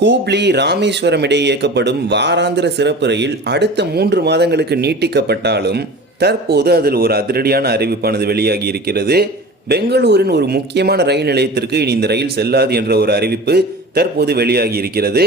ஹூப்ளி ராமேஸ்வரம் இடையே இயக்கப்படும் வாராந்திர சிறப்பு ரயில் அடுத்த 3 மாதங்களுக்கு நீட்டிக்கப்பட்டாலும் தற்போது அதில் ஒரு அதிரடியான அறிவிப்பானது வெளியாகி இருக்கிறது. பெங்களூரின் ஒரு முக்கியமான ரயில் நிலையத்திற்கு இனி இந்த ரயில் செல்லாது என்ற ஒரு அறிவிப்பு தற்போது வெளியாகி இருக்கிறது.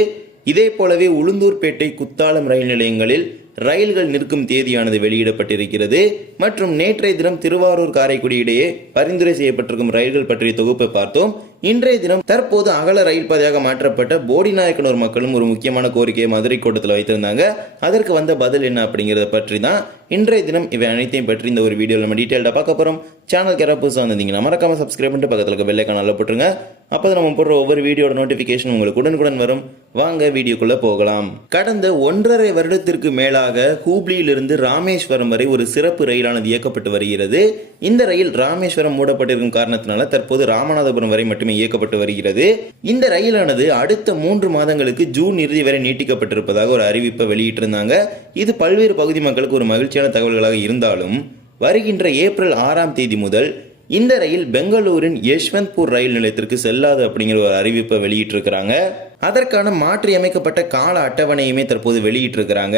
இதே போலவே உளுந்தூர்பேட்டை, குத்தாலம் ரயில் நிலையங்களில் ரயில்கள் நிற்கும் தேதியானது வெளியிடப்பட்டிருக்கிறது. மற்றும் நேற்றைய தினம் திருவாரூர், காரைக்குடி இடையே பரிந்துரை செய்யப்பட்டிருக்கும் ரயில்கள் பற்றிய தொகுப்பை பார்த்தோம். இன்றைய தினம் தற்போது அகல ரயில் பாதையாக மாற்றப்பட்ட போடிநாயக்கனூர் மக்களும் ஒரு முக்கியமான கோரிக்கையை மதுரை கோட்டத்தில் வைத்திருந்தாங்க. அதற்கு வந்த பதில் என்ன அப்படிங்கிறத பற்றி தான் இன்றைய தினம் இவை அனைத்தையும் பற்றி இந்த ஒரு வீடியோவில் நம்ம டீட்டெயிலாக பார்க்க போகிறோம். சேனலுக்கு யாராவது புதுசாக வந்திருந்தீங்கன்னா மறக்காம சப்ஸ்கிரைப் பண்ணிட்டு பக்கத்தில் இருக்க பெல் ஐகான் நல்லா போட்டுருங்க. அப்போ நம்ம போடுற ஒவ்வொரு வீடியோட நோட்டிஃபிகேஷன் உங்களுக்கு உடனுக்குடன் வரும். வாங்க வீடியோக்குள்ள போகலாம். கடந்த 1.5 வருடத்திற்கு மேலாக ஹூப்ளியிலிருந்து ராமேஸ்வரம் வரை ஒரு சிறப்பு ரயிலானது இயக்கப்பட்டு வருகிறது. இந்த ரயில் ராமேஸ்வரம் மூடப்பட்டிருக்கும் காரணத்தினால தற்போது ராமநாதபுரம் வரை மட்டுமே இயக்கப்பட்டு வருகிறது. இந்த ரயிலானது அடுத்த 3 மாதங்களுக்கு ஜூன் இறுதி வரை நீட்டிக்கப்பட்டிருப்பதாக ஒரு அறிவிப்பை வெளியிட்டிருந்தாங்க. இது பல்வேறு பகுதி மக்களுக்கு ஒரு மகிழ்ச்சியான தகவல்களாக இருந்தாலும் வருகின்ற ஏப்ரல் 6ஆம் தேதி முதல் இந்த ரயில் பெங்களூரின் யஷ்வந்த்பூர் ரயில் நிலையத்திற்கு செல்லாது அப்படிங்கிற ஒரு அறிவிப்பை வெளியிட்டிருக்கிறாங்க. அதற்கான மாற்றி அமைக்கப்பட்ட கால அட்டவணையுமே தற்போது வெளியிட்டிருக்கிறாங்க.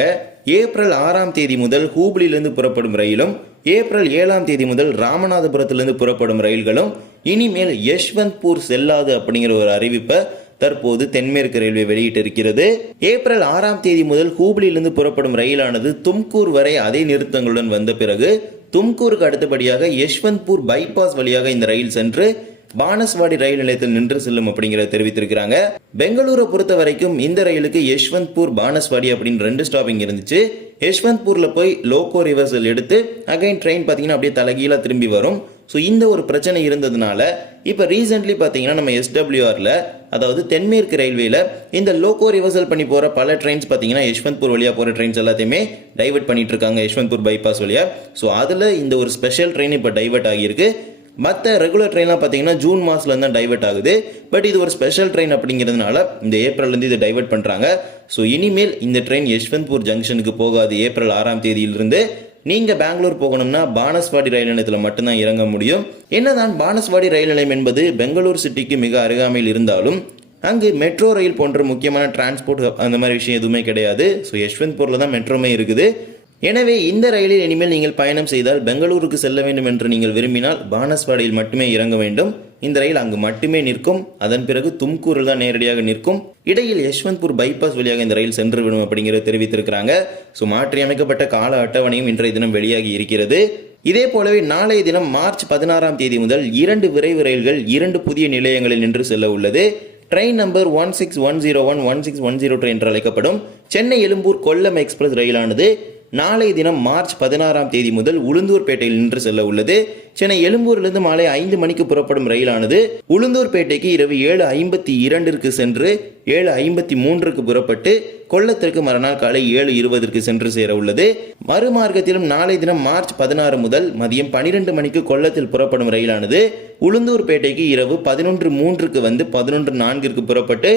ஏப்ரல் 6ஆம் தேதி முதல் ஹூப்ளியிலிருந்து புறப்படும் ரயிலும், ஏப்ரல் 7ஆம் தேதி முதல் ராமநாதபுரத்திலிருந்து புறப்படும் ரயில்களும் இனிமேல் யஷ்வந்த்பூர் செல்லாது அப்படிங்கிற ஒரு அறிவிப்பை தற்போது தென்மேற்கு ரயில்வே வெளியிட்டிருக்கிறது. ஏப்ரல் 6ஆம் தேதி முதல் ஹூப்ளியிலிருந்து புறப்படும் ரயிலானது தும்கூர் வரை அதே நிறுத்தங்களுடன் வந்த பிறகு தும்கூருக்கு அடுத்தபடியாக யஷ்வந்த்பூர் பைபாஸ் வழியாக இந்த ரயில் சென்று பானஸ்வாடி ரயில் நிலையத்தில் நின்று செல்லும் அப்படிங்கிறத தெரிவித்திருக்கிறாங்க. பெங்களூரை பொறுத்த வரைக்கும் இந்த ரயிலுக்கு யஷ்வந்த்பூர், பானஸ்வாடி அப்படின்னு 2 ஸ்டாப்பிங் இருந்துச்சு. யஷ்வந்த்பூர்ல போய் லோகோ ரிவர்சல் எடுத்து அகைன் ட்ரெயின் பார்த்தீங்கன்னா அப்படியே தலைகீழா திரும்பி வரும். ஸோ இந்த ஒரு பிரச்சனை இருந்ததுனால இப்போ ரீசென்ட்லி பார்த்தீங்கன்னா நம்ம SWRல, அதாவது தென்மேற்கு ரயில்வேல இந்த லோகோ ரிவர்சல் பண்ணி போகிற பல ட்ரெயின்ஸ் பார்த்தீங்கன்னா யஷ்வந்த்பூர் வழியாக போகிற ட்ரெயின்ஸ் எல்லாத்தையுமே டைவர்ட் பண்ணிட்டு இருக்காங்க யஷ்வந்த்பூர் பைபாஸ் வழியாக. ஸோ அதில் இந்த ஒரு ஸ்பெஷல் ட்ரெயின் இப்போ டைவர்ட் ஆகியிருக்கு. மற்ற ரெகுலர் ட்ரெயின்லாம் பார்த்தீங்கன்னா ஜூன் மாதத்துல தான் டைவர்ட் ஆகுது. பட் இது ஒரு ஸ்பெஷல் ட்ரெயின் அப்படிங்கிறதுனால இந்த ஏப்ரல்லேருந்து இதை டைவர்ட் பண்ணுறாங்க. ஸோ இனிமேல் இந்த ட்ரெயின் யஷ்வந்த்பூர் ஜங்ஷனுக்கு போகாது. ஏப்ரல் 6ஆம் தேதியிலிருந்து நீங்கள் பெங்களூர் போகணும்னா பானஸ்வாடி ரயில் நிலையத்தில் மட்டும்தான் இறங்க முடியும். என்னதான் பானஸ்வாடி ரயில் நிலையம் என்பது பெங்களூர் சிட்டிக்கு மிக அருகாமையில் இருந்தாலும் அங்கு மெட்ரோ ரயில் போன்ற முக்கியமான டிரான்ஸ்போர்ட் அந்த மாதிரி விஷயம் எதுவுமே கிடையாது. ஸோ யஷ்வந்த்பூரில் தான் மெட்ரோமே இருக்குது. எனவே இந்த ரயிலில் இனிமேல் நீங்கள் பயணம் செய்தால் பெங்களூருக்கு செல்ல வேண்டும் என்று நீங்கள் விரும்பினால் பானஸ்வாடியில் மட்டுமே இறங்க வேண்டும். இந்த ரயில் அங்கு மட்டுமே நிற்கும். அதன் பிறகு தும்கூரில் தான் நேரடியாக நிற்கும். இடையில் யஷ்வந்த்பூர் பைபாஸ் வழியாக இந்த ரயில் சென்று விடும் அப்படிங்கிறத தெரிவித்திருக்கிறாங்க. ஸோ மாற்றி அமைக்கப்பட்ட கால அட்டவணையும் இன்றைய தினம் வெளியாகி இருக்கிறது. இதே போலவே நாளைய தினம் மார்ச் 16ஆம் தேதி முதல் 2 விரைவு ரயில்கள் 2 புதிய நிலையங்களில் நின்று செல்ல உள்ளது. ட்ரெயின் நம்பர் 16101, 16102 என்று அழைக்கப்படும் சென்னை எழும்பூர் கொல்லம் எக்ஸ்பிரஸ் ரயிலானது நாளை தினம் மார்ச் 16ஆம் தேதி முதல் உளுந்தூர்பேட்டையில் நின்று செல்ல உள்ளது. சென்னை எழும்பூரிலிருந்து மாலை 5 மணிக்கு புறப்படும் ரயிலானது உளுந்தூர்பேட்டைக்கு இரவு 7:52 சென்று 7:53 புறப்பட்டு கொல்லத்திற்கு மறுநாள் காலை 7:20 சென்று சேர உள்ளது. மறுமார்க்கத்திலும் நாளை தினம் மார்ச் 16 முதல் மதியம் 12 மணிக்கு கொல்லத்தில் புறப்படும் ரயிலானது உளுந்தூர்பேட்டைக்கு இரவு 11:03 வந்து 11:04 புறப்பட்டு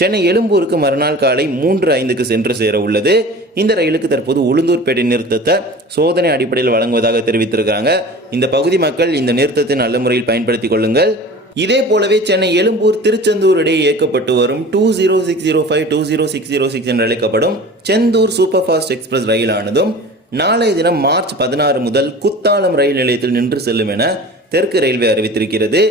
சென்னை எழும்பூருக்கு மறுநாள் காலை 3:05 சென்று சேர உள்ளது. இந்த ரயிலுக்கு தற்போது உளுந்தூர்பேட்டை நிறுத்தத்தை சோதனை அடிப்படையில் வழங்குவதாக தெரிவித்திருக்கிறாங்க. இந்த பகுதி மக்கள் இந்த நிறுத்தத்தை நல்ல முறையில் பயன்படுத்திக் கொள்ளுங்கள். இதே போலவே சென்னை எழும்பூர் திருச்செந்தூர் இடையே இயக்கப்பட்டு வரும் 20605, 20606 என்று அழைக்கப்படும் செந்தூர் சூப்பர் ஃபாஸ்ட் எக்ஸ்பிரஸ் ரயிலானதும் நாளை தினம் மார்ச் 16 முதல் குத்தாலம் ரயில் நிலையத்தில் நின்று செல்லும் என தெற்கு ரயில்வே அறிவித்திருக்கிறது.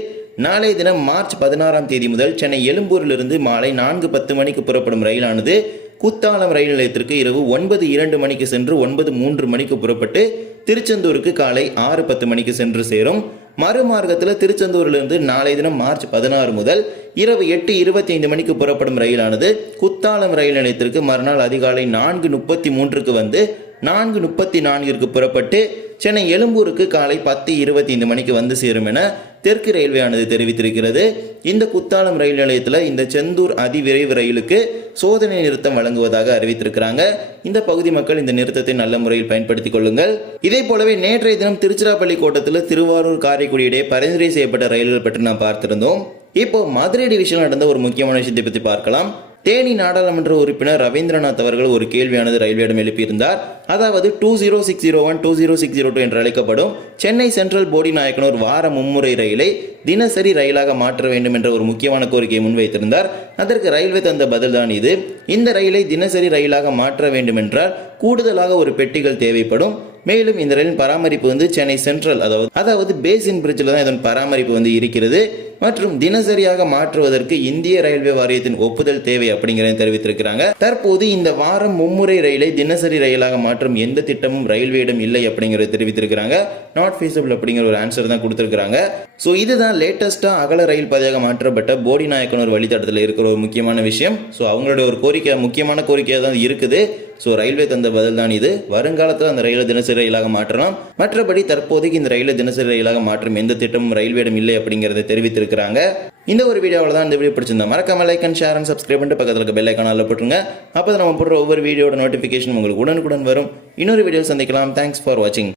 நாளை தினம் மார்ச் 16ஆம் தேதி முதல் சென்னை எழும்பூரிலிருந்து மாலை 4:10 மணிக்கு புறப்படும் ரயிலானது குத்தாலம் ரயில் நிலையத்திற்கு இரவு 9:02 மணிக்கு சென்று 9:03 மணிக்கு புறப்பட்டு திருச்செந்தூருக்கு காலை 6:10 மணிக்கு சென்று சேரும். மறுமார்க்கத்தில் திருச்செந்தூரிலிருந்து நாளை தினம் மார்ச் 16 முதல் இரவு 8:25 மணிக்கு புறப்படும் ரயிலானது குத்தாலம் ரயில் நிலையத்திற்கு மறுநாள் அதிகாலை 4:33 வந்து 4:34 புறப்பட்டு சென்னை எழும்பூருக்கு காலை 10:25 மணிக்கு வந்து சேரும் என தெற்கு ரயில்வே ஆனது தெரிவித்திருக்கிறது. இந்த குத்தாலம் ரயில் நிலையத்தில் இந்த செந்தூர் அதிவிரைவு ரயிலுக்கு சோதனை நிறுத்தம் வழங்குவதாக அறிவித்திருக்கிறாங்க. இந்த பகுதி மக்கள் இந்த நிறுத்தத்தை நல்ல முறையில் பயன்படுத்திக் கொள்ளுங்கள். இதே போலவே நேற்றைய தினம் திருச்சிராப்பள்ளி கோட்டத்தில் திருவாரூர், காரைக்குடி இடையே பரிந்துரை செய்யப்பட்ட ரயில்கள் பற்றி நாம் பார்த்திருந்தோம். இப்போ மதுரை டிவிஷன் நடந்த ஒரு முக்கியமான விஷயத்தை பற்றி பார்க்கலாம். தேனி நாடாளுமன்ற உறுப்பினர் ரவீந்திரநாத் அவர்கள் ஒரு கேள்வியானது ரயில்வேயிடம் எழுப்பியிருந்தார். அதாவது 20601 20602 என்று அழைக்கப்படும் சென்னை சென்ட்ரல் போடி நாயக்கனூர் வார மும்முறை ரயிலை தினசரி ரயிலாக மாற்ற வேண்டும் என்ற ஒரு முக்கியமான கோரிக்கையை முன்வைத்திருந்தார். அதற்கு ரயில்வே தந்த பதில் தான் இது. இந்த ரயிலை தினசரி ரயிலாக மாற்ற வேண்டும் என்றால் கூடுதலாக ஒரு பெட்டிகள் தேவைப்படும். மேலும் இந்த ரயிலின் பராமரிப்பு சென்னை சென்ட்ரல் அதாவது பேசின் பிரிட்ஜில் தான் இதன் பராமரிப்பு இருக்கிறது. மற்றும் தினசரியாக மாற்றுவதற்கு இந்திய ரயில்வே வாரியத்தின் ஒப்புதல் தேவை அப்படிங்கிறத தெரிவித்திருக்கிறாங்க. தற்போது இந்த வாரம் மும்முறை ரயிலை தினசரி ரயிலாக மாற்றும் எந்த திட்டமும் ரயில்வேயிடம் இல்லை அப்படிங்கிறத தெரிவித்திருக்கிறாங்க. நாட் ஃபீஸபிள் அப்படிங்கிற ஒரு ஆன்சர் தான் கொடுத்திருக்கிறாங்க. ஸோ இதுதான் லேட்டஸ்டா அகல ரயில் பாதையாக மாற்றப்பட்ட போடி நாயக்கனூர் வழித்தடத்தில் இருக்கிற ஒரு முக்கியமான விஷயம். ஸோ அவங்களுடைய ஒரு கோரிக்கை, முக்கியமான கோரிக்கையாக தான் இருக்குது. ஸோ ரயில்வே தந்த பதில் தான் இது. வருங்காலத்தில் அந்த ரயிலை தினசரி ரயிலாக மாற்றலாம். மற்றபடி தற்போதைக்கு இந்த ரயிலை தினசரி ரயிலாக மாற்றும் எந்த திட்டமும் ரயில்வேயிடம் இல்லை அப்படிங்கிறத தெரிவித்திருக்கிறாங்க. இந்த ஒரு வீடியோவில் தான் இந்த வீடியோ பிடிச்சிருந்தா மறக்காம like and share and subscribe பண்ணிட்டு பக்கத்தில் இருக்க பெல் ஐகானில் போட்டுருங்க. அப்போ நம்ம போடுற ஒவ்வொரு வீடியோட நோட்டிஃபிகேஷன் உங்களுக்கு உடனுக்குடன் வரும். இன்னொரு வீடியோ சந்திக்கலாம். தேங்க்ஸ் ஃபார் வாட்சிங்.